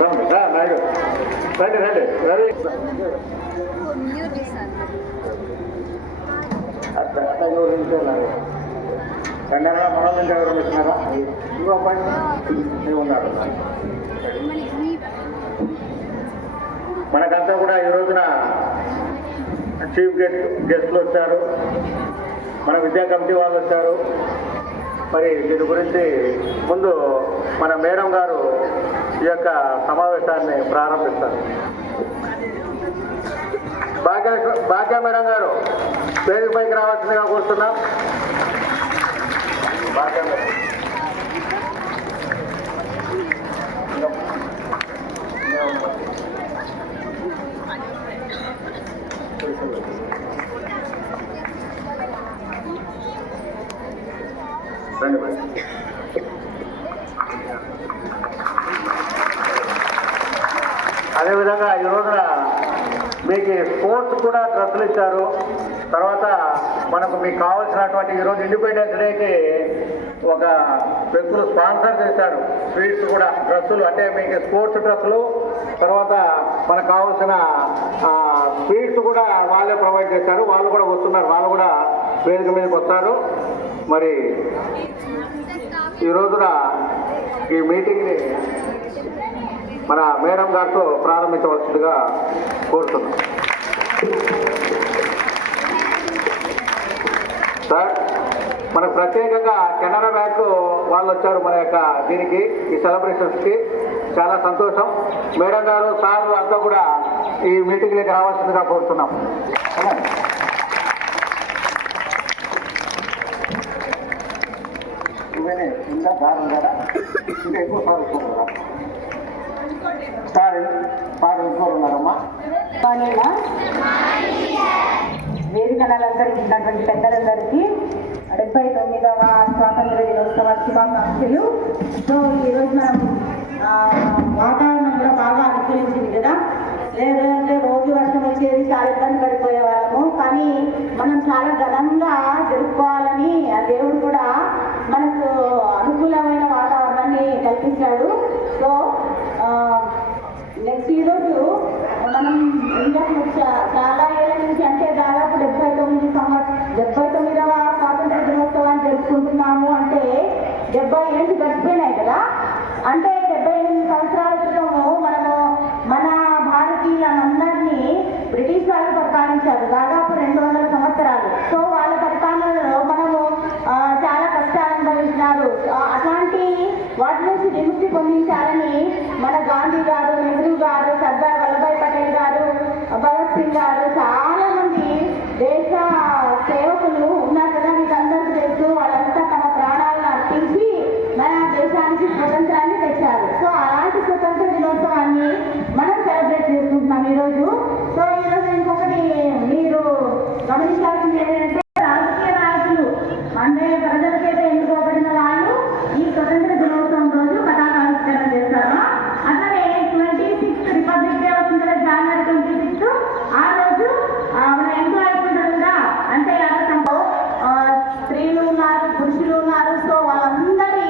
నాయుడు రండి రండి రవి అట్లా అట్లా ఎవరు నిలిచారు రెండేళ్ళ మనం నుంచి ఎవరు వచ్చినారా ఇంకో పని ನೀವು ఉన్నారు. మనకంతా కూడా ఈ రోజున చీఫ్ గెస్ట్లు వచ్చారు, మన విద్యా కమిటీ వాళ్ళు వచ్చారు. మరి దీని గురించి ముందు మన మేడం గారు ఈ యొక్క సమావేశాన్ని ప్రారంభిస్తారు. భాగ్య మేడం గారు వేదిక పైకి రావాల్సిందిగా కోరుతున్నాం. భాగ్య మేడం రండి మేడం. అదేవిధంగా ఈ రోజున మీకు స్పోర్ట్స్ కూడా డ్రెస్సులు ఇచ్చారు. తర్వాత మనకు మీకు కావాల్సినటువంటి ఈరోజు ఇండిపెండెన్స్ డేకి ఒక వ్యక్తులు స్పాన్సర్ చేశారు స్వీట్స్ కూడా, డ్రెస్సులు అంటే మీకు స్పోర్ట్స్ డ్రెస్సులు, తర్వాత మనకు కావాల్సిన స్వీట్స్ కూడా వాళ్ళే ప్రొవైడ్ చేశారు. వాళ్ళు కూడా వస్తున్నారు, వాళ్ళు కూడా వేదిక మీదకి వస్తారు. మరి ఈ రోజున ఈ మీటింగ్ని మన మేడం గారితో ప్రారంభించవలసిందిగా కోరుతున్నాం. సార్, మనకు ప్రత్యేకంగా కెనరా బ్యాంకు వాళ్ళు వచ్చారు మన యొక్క దీనికి, ఈ సెలబ్రేషన్స్కి. చాలా సంతోషం. మేడం గారు, సార్ అంతా కూడా ఈ మీటింగ్లోకి రావాల్సిందిగా కోరుతున్నాం. ఇవన్నీ ఇంకా సార్ ఉన్నారా? ఇంకా ఎక్కువ సార్ వస్తున్నారా? సార్ పాటలు ఎక్కువ ఉన్నారమ్మా. వేదికను అలంకరించినటువంటి పెద్దలందరికీ 79వ స్వాతంత్ర దినోత్సవ శుభాకాంక్షలు. సో ఈరోజు మనం వాతావరణం కూడా బాగా అనుకూలించింది కదా. లేదంటే రోజు వర్షం వచ్చేది, చాలా ఇబ్బంది పడిపోయే వాళ్ళము. కానీ మనం చాలా ఘనంగా జరుపుకోవాలని ఆ దేవుడు కూడా మనకు అనుకూలమైన వాతావరణాన్ని కల్పించాడు. సో నెక్స్ట్ ఈరోజు మనం ఇండియాకు చాలా ఏళ్ళ నుంచి, అంటే దాదాపు 79వ స్వాతంత్ర దినోత్సవాన్ని జరుపుకుంటున్నాము. అంటే 70 ఏళ్ళు గడిచిపోయినాయి కదా. అంటే 78 సంవత్సరాల క్రితము మనము మన భారతీయులందరినీ బ్రిటిష్ వాళ్ళు పరిపాలించారు, దాదాపు 200 సంవత్సరాలు. సో వాళ్ళ పరిపాలనలో మనము చాలా కష్టాలు అనుభవించినారు. అట్లాంటి వాటి నుంచి విముక్తి పొందించాలని మన గాంధీ గారు, నెహ్రూ గారు, సర్దార్ వల్లభాయ్ పటేల్ గారు, భగత్ సింగ్ గారు, చాలా మంది దేశ సేవకులు ఉన్నారు కదా. వీళ్ళందరికీ తెలుసు, వాళ్ళంతా తమ ప్రాణాలను అర్పించి మన దేశానికి స్వతంత్రాన్ని తెచ్చారు. సో అలాంటి స్వతంత్ర దినోత్సవాన్ని మనం సెలబ్రేట్ చేసుకుంటున్నాం ఈరోజు. సో ఈరోజు ఇంకొకటి మీరు గమనించాల్సింది ఏంటంటే, రాజకీయ నాయకులు అంటే ప్రజలకైతే ఎన్నుకోబడిన వాళ్ళు ఈ స్వతంత్ర దినోత్సవం రోజు పతాకావిష్కరణ చేస్తారు. అట్లనే 26th రిపబ్లిక్ డే వచ్చింది కదా, January 26th. ఆ రోజు మన ఎంప్లాయీస్ ఉంటారు కదా, అంటే స్త్రీలు ఉన్నారు, పురుషులు ఉన్నారు. సో వాళ్ళందరి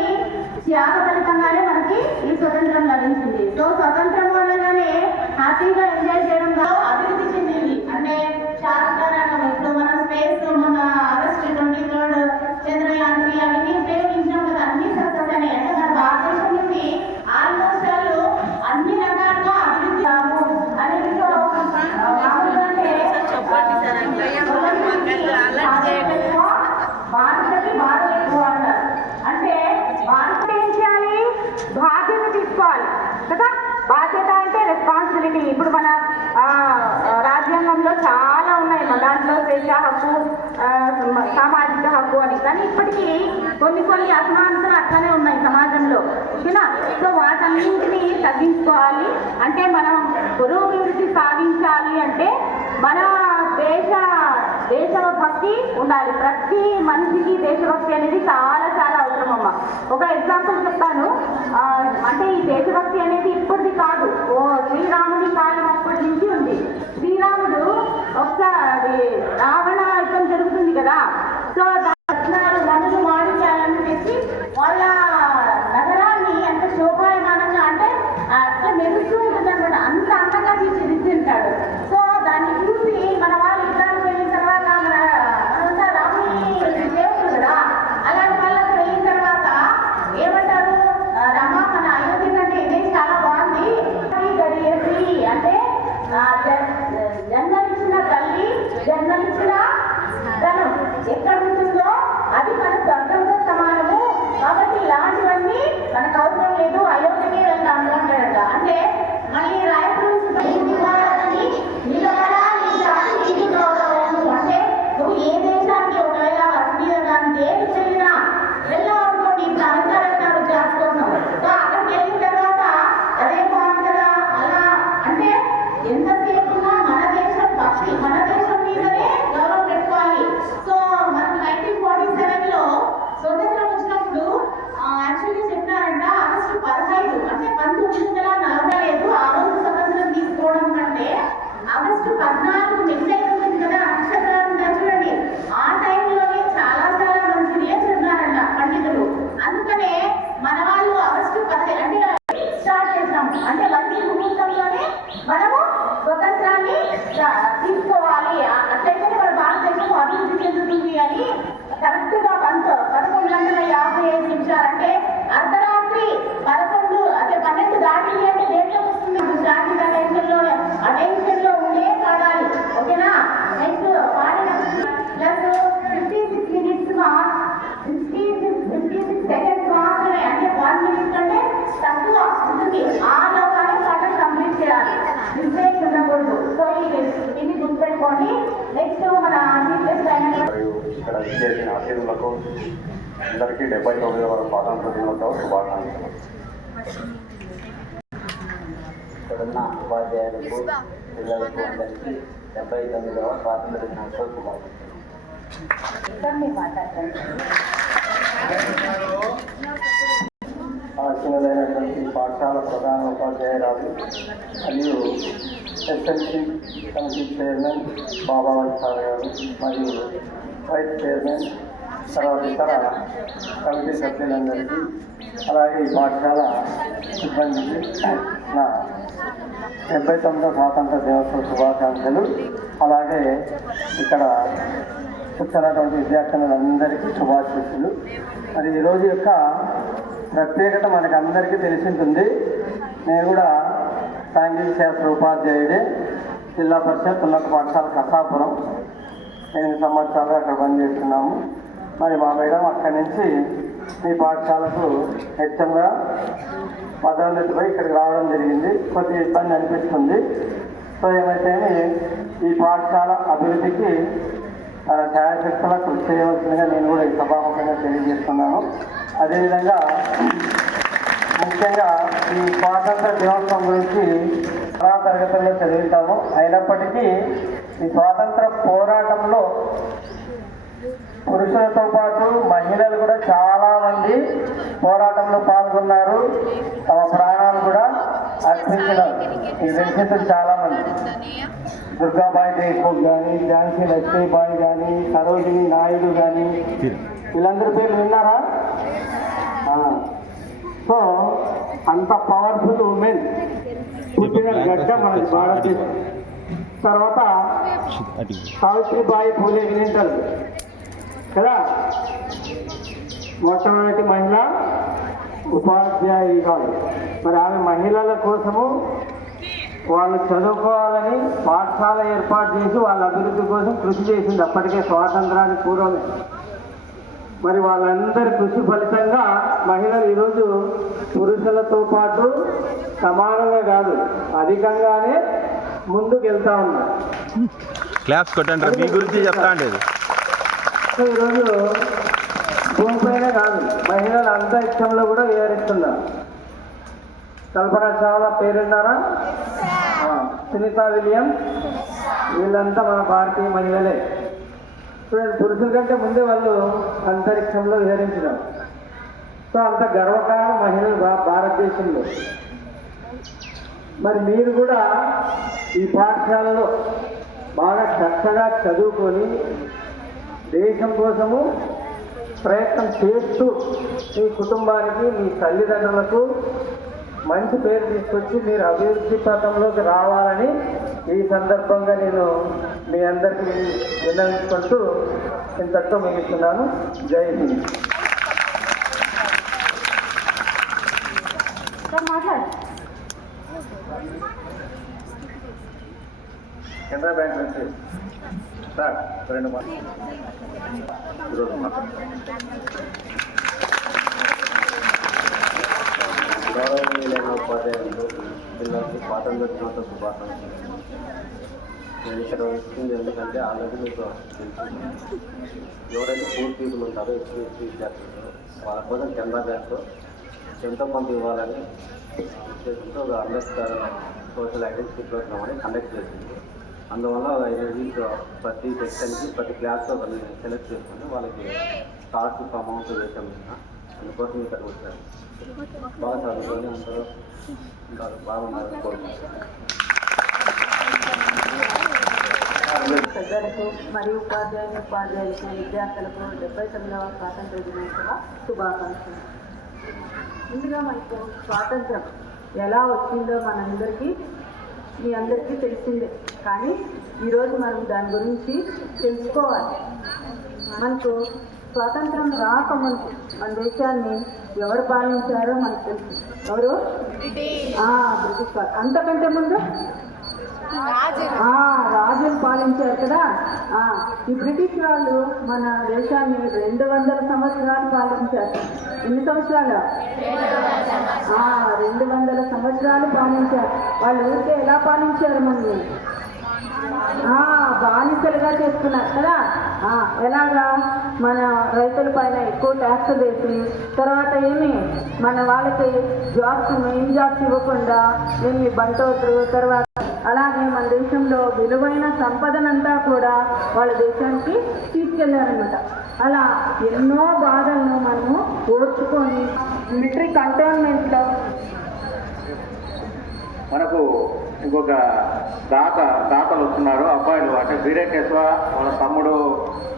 త్యాగ ఫలితంగానే మనకి ఈ స్వతంత్రం లభించింది. సో స్వతంత్రం వల్లనే హ్యాపీగా ఎంజాయ్ చేయడం కాదు, అభివృద్ధి చెందింది. అంటే శాస్త్రరంగం, ఇప్పుడు మన స్పేస్, మన ఆగస్టు 23rd చంద్రయాన్ 3 అవన్నీ ఉపయోగించినాం కదా, అన్ని సక్సెస్ అనే. అంటే మన భారతదేశం నుండి ఆల్మోస్ట్ వాళ్ళు అన్ని రకాలుగా అభివృద్ధి అని భారతకి బాధ ఎక్కువ అంటారు. అంటే భారత ఏం చేయాలి, బాధ్యత తీసుకోవాలి కదా. బాధ్యత అంటే రెస్పాన్సిబిలిటీ. ఇప్పుడు మన రాజ్యాంగంలో చాలా ఉన్నాయి, దాంట్లో స్వేచ్ఛ హక్కు, సామాజిక హక్కు అని. కానీ ఇప్పటికీ కొన్ని అసమానతలు అట్లనే ఉన్నాయి సమాజంలో, ఓకేనా. సో వాటన్నింటినీ తగ్గించుకోవాలి. అంటే మనం పురోభివృద్ధి సాధించాలి అంటే మన దేశభక్తి ఉండాలి. ప్రతి మనిషికి దేశభక్తి అనేది చాలా చాలా అవసరం అమ్మ. ఒక ఎగ్జాంపుల్ చెప్తాను. అంటే ఈ దేశభక్తి అనేది ఇప్పటిది కాదు, శ్రీరాముడి కాలం అప్పటి నుంచి ఉంది. శ్రీరాముడు ఒకసారి రావణ యుద్ధం జరుగుతుంది కదా. సో నదులు మాడించాలని చెప్పి వాళ్ళ నగరాన్ని ఎంత శోభాయమానంగా, అంటే అట్లా మెరుగు దాంట్లో ఉంటాడంట. అంటే మళ్ళీ రాయపురం అంటే నువ్వు ఏ దేశానికి ఒకవేళ వర్క్ కానీ దేనికి వెళ్ళినా వెళ్ళాలనుకోండి ఇప్పుడు అమెరికా జాబ్ కోసం. సో అక్కడికి వెళ్ళిన తర్వాత అదే బాగుంది కదా. అలా అంటే ఎంతసేపు మన దేశం పక్షి మన దేశం మీదనే గౌరవం పెట్టుకోవాలి. సో మనకు 1947లో స్వతంత్రం వచ్చినప్పుడు యాక్చువల్లీ చెప్పినారంట ఆగస్టు 15 అంటే 1945 ఆ రోజు స్వతంత్రం తీసుకోవడం కంటే ఆగస్టు 14 మిడ్నైట్ ఉంటుంది కదా, నక్షత్రాలు ఉంటాయి చూడండి, ఆ టైంలోనే చాలా చాలా మంచిది అని చెప్పినారంట పండితులు. అందుకనే మన వాళ్ళు ఆగస్టు 15 అంటే స్టార్ట్ చేసినాం. అంటే మంచి ముహూర్తంలోనే మనము స్వతంత్రాన్ని తీసుకోవాలి. అట్లయితేనే మన భారతదేశం అభివృద్ధి చెందుతుంది అని కరెక్ట్ గా 11:55 అంటే అర్ధరాత్రి 12 దాటింది అంటే దేంట్లో వస్తుంది స్టార్టింగ్ అటెన్షన్ లో ఉండే పాడాలి. ఓకేనా? నెక్స్ట్ పాడినప్పుడు ప్లస్ 56 minutes 56 seconds మాత్రమే, అంటే 1 minute కంటే తక్కువ ఉంటుంది. ఆ లోకాన్ని పాట కంప్లీట్ చేయాలి, మిస్టేక్స్ ఉండకూడదు. సో ఇది గుర్తుపెట్టుకోండి. నెక్స్ట్ మన ఇక్కడ విచ్చేసిన అతిథులకు అందరికీ 79వ స్వాతంత్ర దినోత్సవ శుభాకాంక్షలు. ఇక్కడున్న ఉపాధ్యాయులకు పిల్లలకు అందరికీ 79వ స్వాతంత్ర దినోత్సవ శుభాకాంక్షలు. ఆశీనులైనటువంటి పాఠశాల ప్రధాన ఉపాధ్యాయురాలు మరియు ఎస్ఎల్సి కమిటీ చైర్మన్ బాబావతి సార్ గారు మరియు వైస్ చైర్మన్ తర్వాత ఇతర కమిటీ సభ్యులందరికీ అలాగే ఈ పాఠశాల సిబ్బందికి నా 79వ స్వాతంత్ర దినోత్సవ శుభాకాంక్షలు. అలాగే ఇక్కడ కూర్చున్నటువంటి విద్యార్థులందరికీ శుభాశీస్సులు. మరి ఈరోజు యొక్క ప్రత్యేకత మనకు అందరికీ తెలిసింటుంది. నేను కూడా సాంఘిక శాస్త్ర ఉపాధ్యాయుడే, జిల్లా పరిషత్ ఉన్నత పాఠశాల కసాపురం 8 సంవత్సరాలుగా అక్కడ పనిచేస్తున్నాము. మరి మా మేడం అక్కడి నుంచి మీ పాఠశాలకు హెచ్ఎంగా పదోన్నతిపై ఇక్కడికి రావడం జరిగింది. కొద్దిగా ఇబ్బంది అనిపిస్తుంది. సో ఏమైతే ఈ పాఠశాల అభివృద్ధికి తన ఛాయాశక్తులా కృషి చేయవలసిందిగా నేను కూడా ఈ సభాముఖంగా తెలియజేస్తున్నాను. అదేవిధంగా ముఖ్యంగా ఈ స్వాతంత్ర దినోత్సవం గురించి చాలా తరగతుల్లో చదివింటాము. అయినప్పటికీ ఈ స్వాతంత్ర పోరాటంలో పురుషులతో పాటు మహిళలు కూడా చాలా మంది పోరాటంలో పాల్గొన్నారు, తమ ప్రాణాలు కూడా అర్పించినారు. ఈ వ్యక్తులు చాలా మంది, దుర్గాబాయి దేశ్ముఖ్ కానీ, ఝాన్సీ లక్ష్మీబాయి కానీ, సరోజిని నాయుడు కానీ, వీళ్ళందరి పేర్లు విన్నారా? సో అంత పవర్ఫుల్ ఉమెన్ పుట్టిన గడ్డ మన భారతదేశం. తర్వాత సావిత్రిబాయి పూలే వినింటారు కదా, మొట్టమొదటి మహిళ ఉపాధ్యాయులు కాదు. మరి ఆమె మహిళల కోసము వాళ్ళు చదువుకోవాలని పాఠశాల ఏర్పాటు చేసి వాళ్ళ అభివృద్ధి కోసం కృషి చేసింది అప్పటికే స్వాతంత్రానికి పూర్వమే. మరి వాళ్ళందరి కృషి ఫలితంగా మహిళలు ఈరోజు పురుషులతో పాటు సమానంగా కాదు అధికంగానే ముందుకు వెళ్తా ఉన్నారు. క్లాప్స్ కొట్టండి, మీ గురించి చెప్తా ఉండేది. సో ఈరోజు భూమిపైన కాదు మహిళలు అంతరిక్షంలో కూడా విహరిస్తున్నారు. కల్పనా చావ్లా పేరున్నారా? సునీతా విలియమ్స్, వీళ్ళంతా మన భారతీయ మహిళలే. చూడండి, పురుషుల కంటే ముందే వాళ్ళు అంతరిక్షంలో విహరించినారు. సో అంత గర్వకారణ మహిళలు భారతదేశంలో. మరి మీరు కూడా ఈ పాఠశాలలో బాగా చక్కగా చదువుకొని దేశం కోసము ప్రయత్నం చేస్తూ మీ కుటుంబానికి, మీ తల్లిదండ్రులకు మంచి పేరు తీసుకొచ్చి మీరు అభివృద్ధి పథంలోకి రావాలని ఈ సందర్భంగా నేను మీ అందరికీ విన్నవించుకుంటూ ఇంతటితో ముగిస్తున్నాను. జై హింద్. కెనరా బ్యాంక్ నుంచి సార్ 2 మంది ఈరోజు గౌరవనీయులైన ఉపాధ్యాయులు పిల్లలకి స్వాతంత్ర దినోత్సవ శుభాకాంక్షలు. నేను ఇక్కడ వచ్చింది ఎందుకంటే ఆల్రెడీ మీకు తెలుసు, ఎవరైతే పూర్ పీపుల్ ఉంటారో ఎస్సీ విద్యార్థులు వాళ్ళ కోసం కెనరా బ్యాంక్లో ఎంతో మంది ఇవ్వాలని ఉద్దేశంతో అంబేద్కర్ సోషల్ యాక్టివిటీ ప్రోగ్రామ్ అని కండక్ట్ చేసింది. అందువల్ల 5 వీక్ ప్రతి సెక్షన్కి ప్రతి క్లాస్లో వాళ్ళని సెలెక్ట్ చేసుకుని వాళ్ళకి స్కాలర్షిప్ అమౌంట్ వేసాము. అందుకోసం ఇక్కడ వచ్చారు. బాగా చదువుకొని అందరూ బాగున్నారని కోరుకుంటున్నాను. పెద్దలకు మరియు ఉపాధ్యాయులకు విద్యార్థులకు 79వ స్వాతంత్ర దినోత్సవ శుభాకాంక్షలు. ముందుగా మనకు స్వాతంత్రం ఎలా వచ్చిందో మనందరికీ మీ అందరికీ తెలిసిందే, కానీ ఈరోజు మనం దాని గురించి తెలుసుకోవాలి. మనకు స్వాతంత్రం రాకముందు మన దేశాన్ని ఎవరు పాలించారో మనకు తెలుసు. ఎవరు? బ్రిటిష్ వారు. అంతకంటే ముందు రాజులు పాలించారు కదా. ఈ బ్రిటిష్ వాళ్ళు మన దేశాన్ని 200 సంవత్సరాలు పాలించారు. ఎన్ని సంవత్సరాలు? 200 సంవత్సరాలు పాలించారు. వాళ్ళు ఊరికే ఎలా పాలించారు? మనల్ని బానిసలుగా చేసుకున్నారు కదా. ఎలాగా? మన రైతుల పైన ఎక్కువ ట్యాక్స్ వేసి, తర్వాత మన వాళ్ళకి జాబ్స్, మెయిన్ జాబ్స్ ఇవ్వకుండా బంటోతులు, తర్వాత అలాగే మన దేశంలో విలువైన సంపదనంతా కూడా వాళ్ళ దేశానికి తీసుకెళ్లారనమాట. అలా ఎన్నో బాధలను మనము ఓర్చుకొని మిలిటరీ కంటోన్మెంట్లో మనకు ఇంకొక దాతలు వస్తున్నారు, అబ్బాయిలు అంటే బీరేకేశ్వ వాళ్ళ తమ్ముడు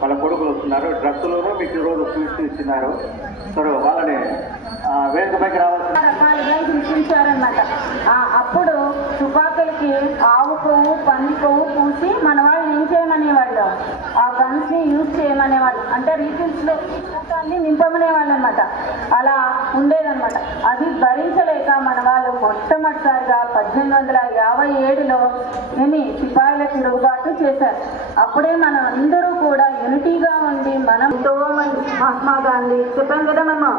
వాళ్ళ కొడుకులు వస్తున్నారు. డ్రగ్స్లోనూ మీకు ఈరోజు స్వీట్స్ ఇస్తున్నారు. సరే, వాళ్ళని వేదికపైకి రావాల్సిన రకాలుగా హింసించారనమాట. అప్పుడు తుపాకులకి ఆవు కొవ్వు, పంది కొవ్వు పూసి మన వాళ్ళు ఏం చేయమనేవాళ్ళు? ఆ గన్స్ని యూజ్ చేయమనేవాళ్ళు. అంటే రీఫిల్స్లో కూటాన్ని నింపమనేవాళ్ళు అనమాట. అలా ఉండేదన్నమాట. అది భరించలేక మన వాళ్ళు మొట్టమొదటిసారిగా 1857లో సిపాయిల తిరుగుబాటు చేశారు. అప్పుడే మనం అందరూ కూడా యూనిటీగా ఉండి మనం ఎంతో మంది మహాత్మా గాంధీ చెప్పాం కదా మనము.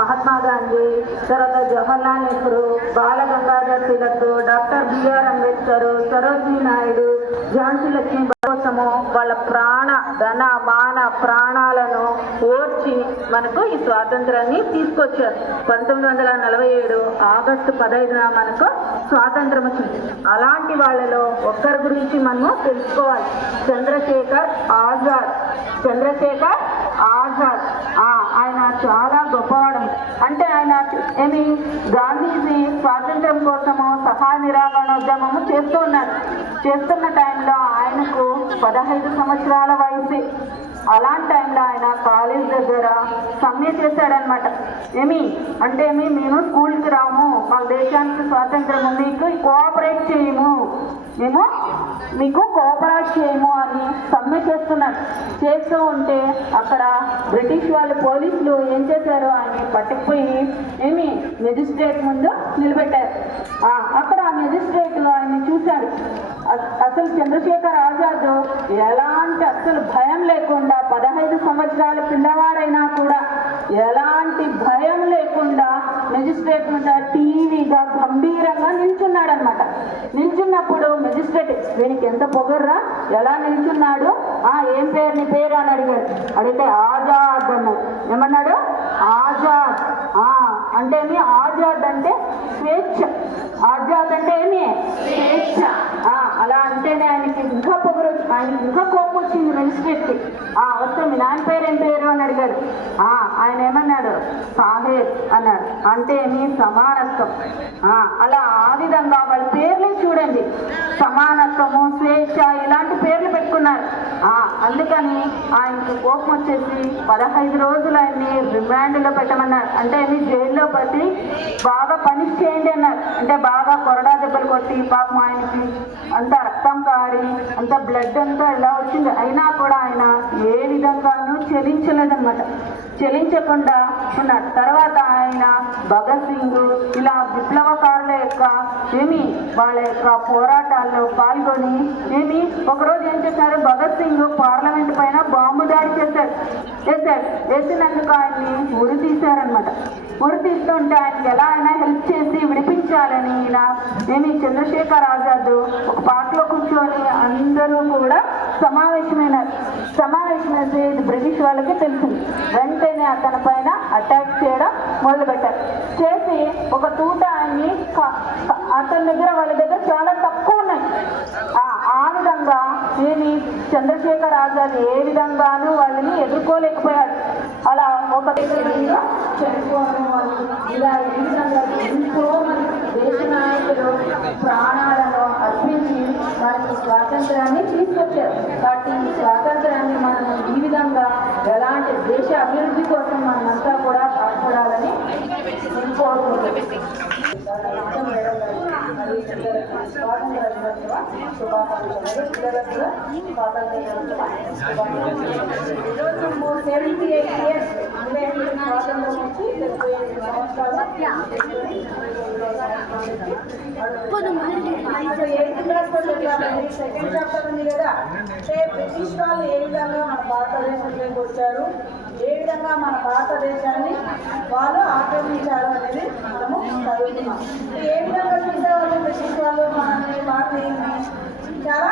మహాత్మా గాంధీ, తర్వాత జవహర్లాల్ నెహ్రూ, బాల గంగాధర్ తిలక్, డాక్టర్ బిఆర్ అంబేద్కర్, సరోజినీ నాయుడు, ఝాన్సీ లక్ష్మీబాయి కోసము వాళ్ళ ధన మాన ప్రాణాలను ఓర్చి మనకు ఈ స్వాతంత్రాన్ని తీసుకొచ్చారు. 1947 ఆగస్టు 15న మనకు స్వాతంత్రం వచ్చింది. అలాంటి వాళ్ళలో ఒక్కరి గురించి మనము తెలుసుకోవాలి. చంద్రశేఖర్ ఆజాద్. ఆయన చాలా గొప్పవాడు. అంటే ఆయన గాంధీజీ స్వాతంత్రం కోసము సహాయ నిరాకరణోద్యమము చేస్తున్న టైంలో ఆయనకు 15 సంవత్సరాల వయసు. అలాంటి టైంలో ఆయన కాలేజ్ దగ్గర సమ్మె చేశాడనమాట. అంటే మేము స్కూల్కి రాము, మా దేశానికి స్వాతంత్రము, మీకు కోఆపరేట్ చేయము అని సమ్మె చేస్తూ ఉంటే అక్కడ బ్రిటిష్ వాళ్ళు పోలీసులు ఏం చేశారు? ఆయన పట్టుకుపోయి మెజిస్ట్రేట్ ముందు నిలబెట్టారు. అక్కడ ఆ మెజిస్ట్రేట్ ఆయన చూశాడు. అసలు చంద్రశేఖర్ ఆజాద్ ఎలాంటి అసలు భయం లేకుండా 15 సంవత్సరాల పిల్లవాడైనా కూడా ఎలాంటి భయం లేకుండా మెజిస్ట్రేట్ మీద టీవీగా గంభీరంగా నిల్చున్నాడనమాట. నిల్చున్నప్పుడు మెజిస్ట్రేట్ వీనికి ఎంత పొగర్రా, ఎలా నిల్చున్నాడు, ఏం పేరు, నీ పేరు అని అడిగాడు. అడిగితే ఆజాద్ అన్నాడు. ఏమన్నాడు? ఆజాద్. అంటే ఆజాద్ అంటే స్వేచ్ఛ. ఆజాద్ అంటే స్వేచ్ఛ. అలా అంటేనే ఆయనకి ఇంకా పొగరు, ఆయనకి ఇంకా కోపం వచ్చింది మెజిస్ట్రేట్కి. వస్తే మీ నాన్న పేరు ఏం పేరు అని అడిగాడు. ఆయన ఏమన్నాడు? సాహెబ్ అన్నాడు. అంటే సమానత్వం. అలా ఆ విధంగా వాళ్ళ పేర్లే చూడండి, సమానత్వము, స్వేచ్ఛ ఇలాంటి పేర్లు పెట్టుకున్నారు. అందుకని ఆయనకి కోపం వచ్చేసి 15 రోజులు ఆయన్ని రిమాండ్లో పెట్టమన్నారు. అంటే జైల్లో పెట్టి బాగా పనిష్ చేయండి అన్నారు. అంటే బాగా కొరడా దెబ్బలు కొట్టి పాపం ఆయనకి అంత రక్తం కారి అంత బ్లడ్ అంతా ఇలా వచ్చింది. అయినా కూడా ఆయన ఏ విధంగానూ చెలించలేదన్నమాట. చెలించకుండా ఉన్నాడు. తర్వాత ఆయన భగత్ సింగ్ ఇలా విప్లవకారులు పోరాటాల్లో పాల్గొని ఒకరోజు ఏం చేశారు, భగత్ సింగ్ పార్లమెంట్ పైన బాంబు దాడి వేసినందుకు ఆయన్ని ఉరి తీశారనమాట. ఉరి తీస్తుంటే ఆయనకి ఎలా అయినా హెల్ప్ చేసి విడిపించాలని ఈయన చంద్రశేఖర్ ఆజాద్ ఒక పార్క్లో కూర్చొని అందరూ కూడా సమావేశమైతే ఇది బ్రిటిష్ వాళ్ళకి తెలిసింది. వెంటనే అతని పైన అటాక్ చేయడం మొదలుపెట్టారు. చేసి ఒక తూట ఆయన్ని అతని దగ్గర వాళ్ళ దగ్గర చాలా తక్కువ ఉన్నాయి. ఆ విధంగా చంద్రశేఖర్ ఆజాద్ ఏ విధంగానూ వాళ్ళని ఎదుర్కోలేకపోయాడు. అలా ఒక చనిపోవడం వాళ్ళు ఇలా ఏ విధంగా ఎంతో మంది దేశ నాయకులు ప్రాణాలను అర్పించి మనకి స్వాతంత్రాన్ని తీసుకొచ్చారు. కాబట్టి ఈ స్వాతంత్రాన్ని మనం ఈ విధంగా ఎలాంటి దేశ అభివృద్ధి కోసం మనమంతా కూడా పాటుపడాలని నేను కోరుకుంటున్నాను. సెకండ్ చాప్టర్ ఉంది కదా, అంటే బ్రిటిష్ వాళ్ళు ఏ విధంగా మన భారతదేశంలోకి వచ్చారు, ఏ విధంగా మన భారతదేశాన్ని వాళ్ళు ఆక్రమించారు అనేది మనము చదువుతున్నాం. ఏ విధంగా చూసేవాళ్ళు బ్రిటిష్ వాళ్ళు మనల్ని చాలా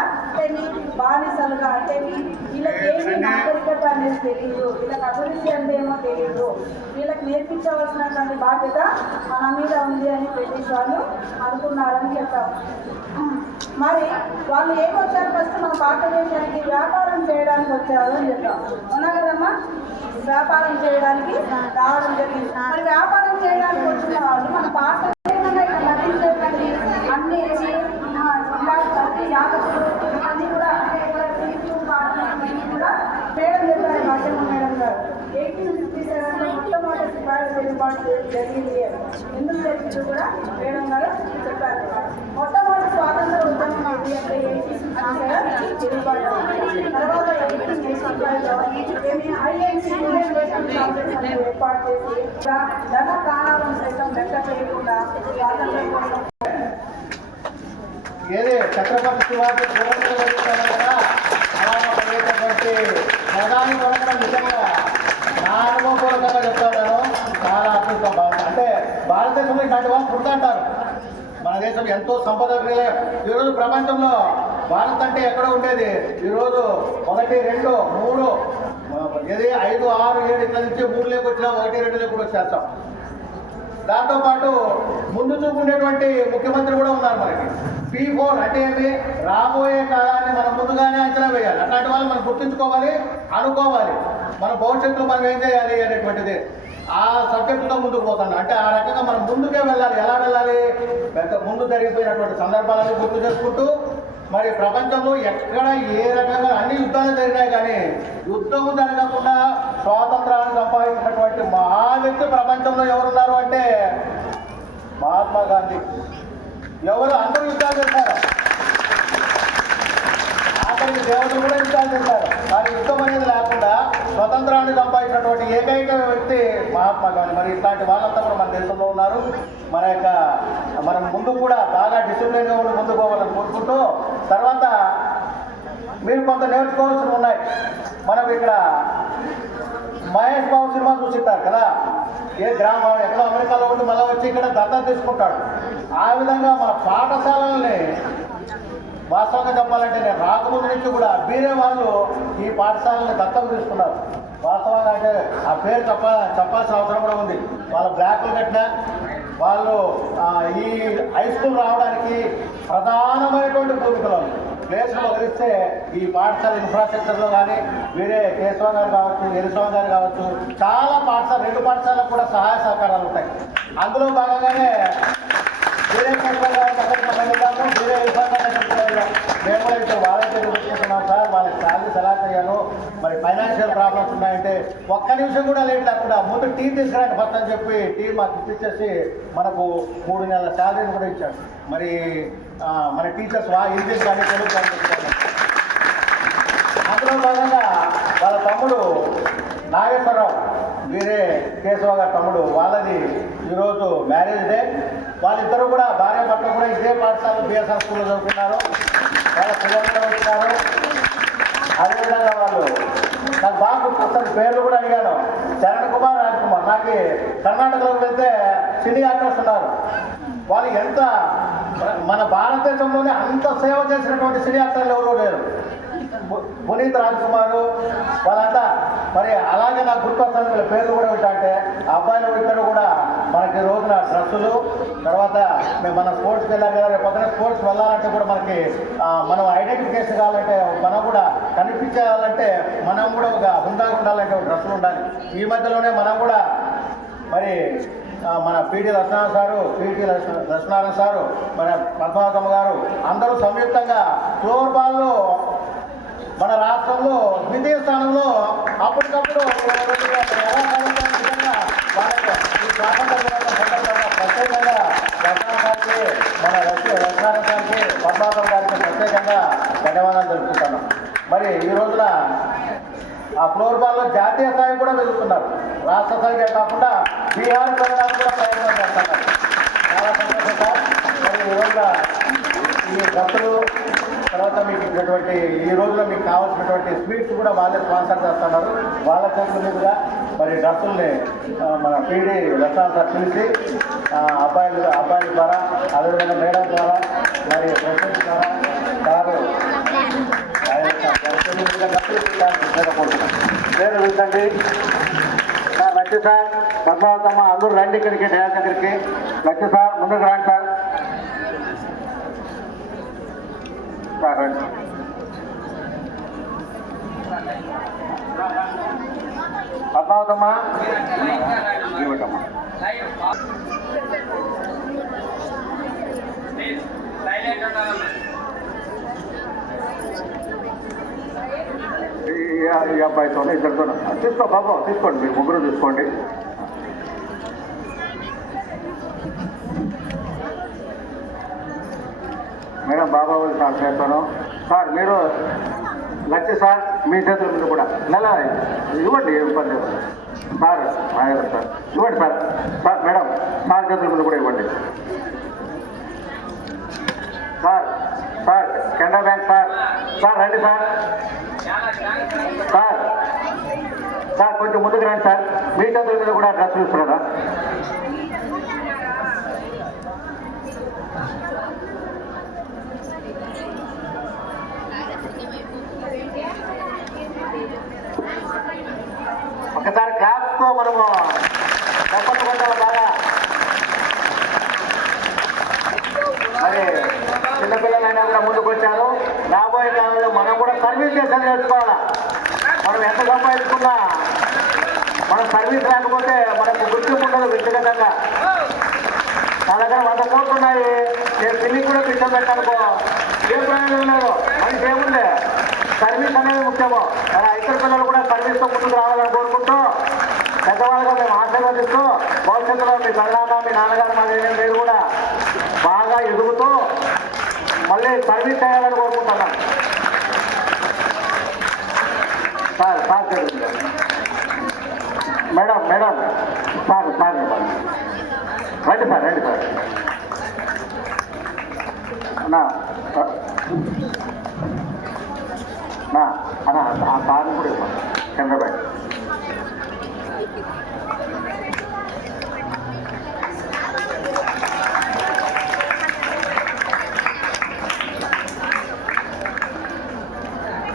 బానిసలుగా, అంటే వీళ్ళకి ఏమి నాగరికత అనేది తెలియదు, వీళ్ళకి అభివృద్ధి అంటే ఏమో తెలియదు, వీళ్ళకి నేర్పించవలసినటువంటి బాధ్యత మన మీద ఉంది అని బ్రిటిష్ వాళ్ళు అనుకున్నారని చెప్తాం. మరి వాళ్ళు ఏమొచ్చారు, ఫస్ట్ మన భారతదేశానికి వ్యాపారం చేయడానికి వచ్చారు అని చెప్తాం. అవునా కదమ్మా? వ్యాపారం చేయడానికి రావడం జరిగింది. మరి వ్యాపారం చేయడానికి వచ్చిన వాళ్ళు మన భారతదేశంలో ఇక్కడ లభించేటువంటి అన్ని అన్నీ కూడా కూడా మేడం చెప్పారు, మాధ్యమ మేడం గారు 1857 మొట్టమొదటి సిపాయిల తిరుగుబాటు జరిగింది. ఎందుకు జరిగింది కూడా మేడం గారు చెప్పారు. మొట్టమొదటి స్వాతంత్ర ఉద్యమం ఏంటి అంటే 1857 తిరుగుబాటు. తర్వాత 1885లో ఐఎన్సీ ఏర్పాటు చేసి ధన ప్రాణాలను సైతం లెక్క చేయకుండా స్వాతంత్రం కోసం ఏది ఛత్రపతి శివాజీ అలాంటి ప్రధాని కొనడం నిజంగా నా అనుభవపూర్వకంగా చెప్తాను. చాలా అద్భుతం. అంటే భారతదేశంలో ఇలాంటి వాళ్ళు పుడుతుంటారు. మన దేశం ఎంతో సంపద ఈరోజు ప్రపంచంలో భారత్ అంటే ఎక్కడ ఉండేది, ఈరోజు 1, 2, 3 ఏది 5, 6, 7 ఇట్లా నుంచి 3 వచ్చినా 1, 2 కూడా వచ్చేస్తాం. దాంతోపాటు ముందు చూపుకునేటువంటి ముఖ్యమంత్రి కూడా ఉన్నారు మనకి. P4 అంటే ఏమి, రాబోయే కాలాన్ని మనం ముందుగానే అంచనా వేయాలి. అట్లాంటి వాళ్ళు మనం గుర్తుంచుకోవాలి, అనుకోవాలి. మన భవిష్యత్తులో మనం ఏం చేయాలి అనేటువంటిది ఆ సబ్జెక్టుతో ముందుకు పోతున్నాం. అంటే ఆ రకంగా మనం ముందుకే వెళ్ళాలి. ఎలా వెళ్ళాలి, ముందు జరిగిపోయినటువంటి సందర్భాలను గుర్తు చేసుకుంటూ, మరి ప్రపంచంలో ఎక్కడ ఏ రకంగా అన్ని యుద్ధాలు జరిగినాయి, కానీ యుద్ధము జరగకుండా స్వాతంత్రాన్ని సంపాదించినటువంటి మహా వ్యక్తి ప్రపంచంలో ఎవరున్నారు అంటే మహాత్మా గాంధీ. ఎవరు అందరూ యుద్ధాలు చేశారు, ఆఖరికి దేవతలు కూడా యుద్ధాలు చేశారు. కానీ యుద్ధం అనేది లేకుండా స్వతంత్రాన్ని సంపాదించినటువంటి ఏకైక వ్యక్తి మహాత్మా గాంధీ. మరి ఇట్లాంటి వాళ్ళంతా కూడా మన దేశంలో ఉన్నారు. మనం ముందు కూడా బాగా డిసిప్లిన్గా ఉండి ముందుకు పోవాలని కోరుకుంటూ, తర్వాత మీరు కొంత నేర్చుకోవాల్సి ఉన్నాయి. మనం ఇక్కడ మహేష్ బాబు సినిమా చూసిస్తారు కదా, ఏ గ్రామం ఎక్కడో అమెరికాలో ఉండి మళ్ళీ వచ్చి ఇక్కడ దత్తత తీసుకుంటాడు. ఆ విధంగా మన పాఠశాలల్ని వాస్తవంగా చెప్పాలంటే నేను రాకముందు నుంచి కూడా వేరే వాళ్ళు ఈ పాఠశాలని దత్తత తీసుకున్నారు. వాస్తవంగా అంటే ఆ పేరు చెప్పాల్సిన అవసరం కూడా ఉంది. వాళ్ళ బ్లాక్లు కట్టినా వాళ్ళు ఈ హై స్కూల్ రావడానికి ప్రధానమైనటువంటి భూమికలు ప్లేస్లు వదిలిస్తే ఈ పాఠశాల ఇన్ఫ్రాస్ట్రక్చర్లో కానీ వేరే కేశవ గారు కావచ్చు, ఎరుస్వామి గారు కావచ్చు, చాలా పాఠశాల 2 పాఠశాలకు కూడా సహాయ సహకారాలు ఉంటాయి. అందులో భాగంగానే వేరే కేశవ గారికి అందరికీ మనం వెళ్దాము, వేరే ఎరుస్వామి గారు మేము కూడా ఇప్పుడు వాలంటీర్లు పెట్టుకుంటున్నాం సార్, వాళ్ళకి శాలరీస్ ఎలా చేయాలో, మరి ఫైనాన్షియల్ ప్రాబ్లమ్స్ ఉన్నాయంటే ఒక్క నిమిషం కూడా లేట్ లేకుండా ముందు టీ తీసుకురండి ఫస్ట్ అని చెప్పి టీ మాకు ఇప్పించేసి మనకు 3 నెలల శాలరీని కూడా ఇచ్చాడు. మరి మన టీచర్స్ ఇంగ్లీష్ కానీ తెలుగు కానీ అందులో భాగంగా వాళ్ళ తమ్ముడు నాగేశ్వరరావు, వేరే కేశవ గారి తమ్ముడు, వాళ్ళది ఈరోజు మ్యారేజ్ డే. వాళ్ళిద్దరూ కూడా భార్య కూడా ఇదే పాఠశాల బిఎస్ఆర్ స్కూల్లో చదువుకున్నారు, వాళ్ళ పిల్లలు కూడా వచ్చినారు. అదేవిధంగా వాళ్ళు నాకు బాగా గుర్తొస్తుంది, పేర్లు కూడా అడిగాను. చరణ్ కుమార్, రాజ్ కుమార్. నాకు కర్ణాటకలోకి వెళ్తే సినీ యాక్టర్స్ ఉన్నారు. వాళ్ళు ఎంత మన భారతదేశంలోనే అంత సేవ చేసినటువంటి సినీ యాక్టర్లు ఎవరూ లేరు. పునీత్ రాజ్ కుమార్ వాళ్ళంతా మరి అలాగే నాకు గుర్తొస్తుంది. వీళ్ళ పేర్లు కూడా వింటే అబ్బాయిలు ఇక్కడ కూడా మనకి రోజున డ్రెస్సులు, తర్వాత మన స్పోర్ట్స్కి వెళ్ళాలి కదా, రేపు పొద్దున స్పోర్ట్స్ వెళ్ళాలంటే కూడా మనకి మనం ఐడెంటిఫికేషన్ కావాలంటే, మనం కూడా కనిపించాలంటే మనం కూడా ఒక హుందాగా ఉండాలంటే డ్రెస్సులు ఉండాలి. ఈ మధ్యలోనే మనం కూడా మరి మన పిటి లక్ష్మణ సారు, పిటి లక్ష్మీనారాయణ సారు, మన పద్మావతమ్మ గారు అందరూ సంయుక్తంగా ఫ్లోర్ బాల్లో మన రాష్ట్రంలో ద్వితీయ స్థానంలో అప్పటికప్పుడు ఈ స్వాతంత్ర సందర్భంగా ప్రత్యేకంగా లక్ష్మణ గారికి, మన లక్ష్మీనారాయణ గారికి, పద్మావతమ్మ గారికి ప్రత్యేకంగా ధన్యవాదాలు తెలుపుతున్నాం. మరి ఈ రోజున ఆ ఫ్లోర్ బాల్లో జాతీయ స్థాయి కూడా వెళ్తున్నారు. రాష్ట్ర స్థాయికే కాకుండా బీహార్ వెళ్ళడానికి కూడా ప్రయత్నం చేస్తున్నారు. చాలా సంతోషం సార్. మరి ఈ రోజున ఈ డ్రస్సులు, తర్వాత మీకు ఇచ్చినటువంటి ఈ రోజులో మీకు కావాల్సినటువంటి స్వీట్స్ కూడా వాళ్ళే స్పాన్సర్ చేస్తున్నారు. వాళ్ళ చేతుల మీదుగా మరి డ్రస్సుల్ని మన పీడీ లక్ష్మణ సార్ పిలిచి అబ్బాయిల ద్వారా, అదేవిధంగా మేడం ద్వారా, మరి ప్రెసిడెంట్ ద్వారా సారు పేరు చూడండి సార్. లక్ష్య సార్, పద్మావతమ్మ అందరూ రండి ఇక్కడికి, డయా దగ్గరికి. లక్ష్య సార్ ముందుకు రండి సార్. సార్ రండి. పద్మావతమ్మ ఇవ్వటమ్మా. ఈ అబ్బాయితోనే ఇద్దరితో తీసుకో బాబు, తీసుకోండి, మీరు ముగ్గురు తీసుకోండి. మేడం బాబా సార్ చేస్తాను సార్. మీరు లక్ష్య సార్ మీ చేతుల మీద కూడా నెల ఇవ్వండి, ఏం పని లేదు సార్. సార్ ఇవ్వండి సార్. సార్ మేడం సార్ చేతుల మీద కూడా ఇవ్వండి sir. Sir Canara bank sir. Sir రండి సార్. సార్ సార్ కొంచెం ముందుకు రండి సార్. మీ చేతుల మీద కూడా డ్రెస్ చూస్తున్నారా? ఒకసారి క్లాప్తో మనము చెప్పకుండా బాగా. మరి చిన్నపిల్లలైనా కూడా ముందుకు వచ్చారు. రాబోయే కాలంలో మనం కూడా సర్వీస్ చేసేది నేర్చుకోవాలా. మనం ఎంత సంపాదించుకున్నా మనం సర్వీస్ లేకపోతే మనకు గుర్తింపు ఉండదు వ్యక్తిగతంగా. నా దగ్గర 100 కోట్లు ఉన్నాయి, నేను పిల్లికి కూడా పిచ్చం పెట్టానుకో ఏ ప్రయోజనం లేదు. మనకి ఏముంది, సర్వీస్ అనేది ముఖ్యము. మరి ఇతర పిల్లలు కూడా సర్వీస్తో ముందుకు రావాలని కోరుకుంటూ, పెద్దవాళ్ళుగా మేము ఆశీర్వదిస్తూ, భవిష్యత్తులో మీ పెద్దనాన్న, మీ నాన్నగారు, మీరు కూడా బాగా ఎదుగుతూ మళ్ళీ సర్వీస్ చేయాలని కోరుకుంటున్నాం. Sir sir madam madam sir sir రండి సార్, రండి సార్. అన్నా అన్నా ఆ సార్ని కూడా ఇవ్వండి, చంద్రబాబు.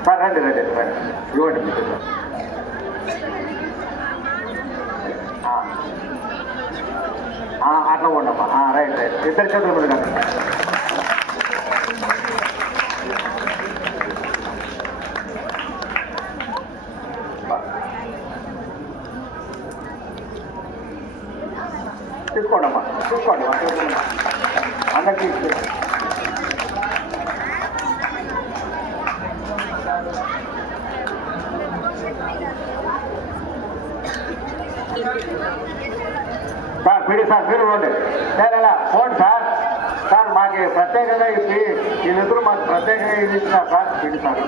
సార్ రండి రండి రండి, ఇవ్వండి మీకు. అట్లా ఉండమ్మా. రైట్ రైట్, ఇద్దరు చేతులు మీద కానీ. తీసుకోండి అమ్మా, తీసుకోండి అందరికీ. సార్ పీడి సార్ మీరు ఇవ్వండి సార్. అలా పోండి సార్. సార్ మాకు ప్రత్యేకంగా వీళ్ళిద్దరూ మాకు ప్రత్యేకంగా ఇది ఇచ్చినారు సార్. పీడి సార్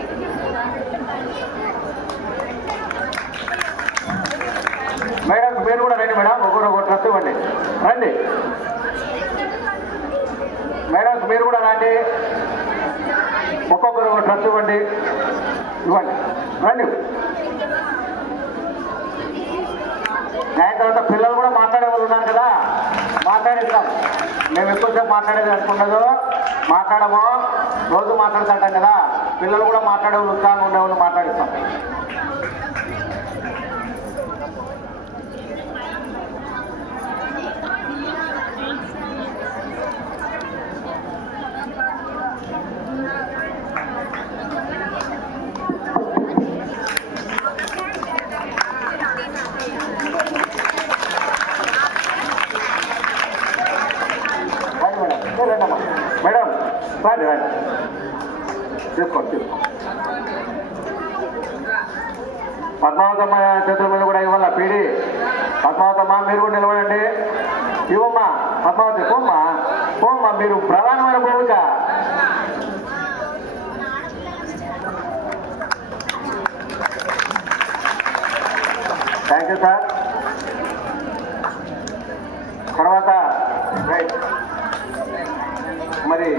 మేడం మీరు కూడా రండి మేడం, ఒకరు డ్రెస్ ఇవ్వండి రండి మేడం. టీచర్స్ మీరు కూడా రండి, ఒక్కొక్కరు ఒక డ్రెస్ ఇవ్వండి, రండి. దాని తర్వాత పిల్లలు కూడా మాట్లాడే వాళ్ళు ఉన్నారు కదా, మాట్లాడిస్తాం. మేము ఎక్కువసేపు మాట్లాడేది అనుకున్నదో మాట్లాడమో, రోజు మాట్లాడుతుంటాం కదా, పిల్లలు కూడా మాట్లాడే వాళ్ళు ఉత్సాహంగా ఉండేవాళ్ళు మాట్లాడిస్తాం. మేడం రండి రండి, తీసుకోండి. పద్మావతమ్మ చేతుల మీద కూడా ఇవ్వాల పీడి. పద్మావతమ్మ మీరు కూడా నిలబడండి, ఇవ్వమ్మా. పద్మావతి పోమ్మా, పోమ్మా, మీరు ప్రధానమైన భూమిక. Thank you sir. తర్వాత మరి